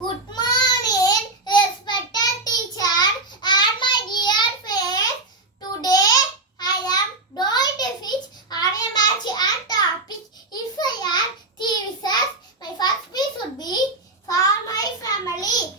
Good morning, respected teacher and my dear friends. Today I am going to teach on a match and topic. If I am thesis, my first piece would be for my family.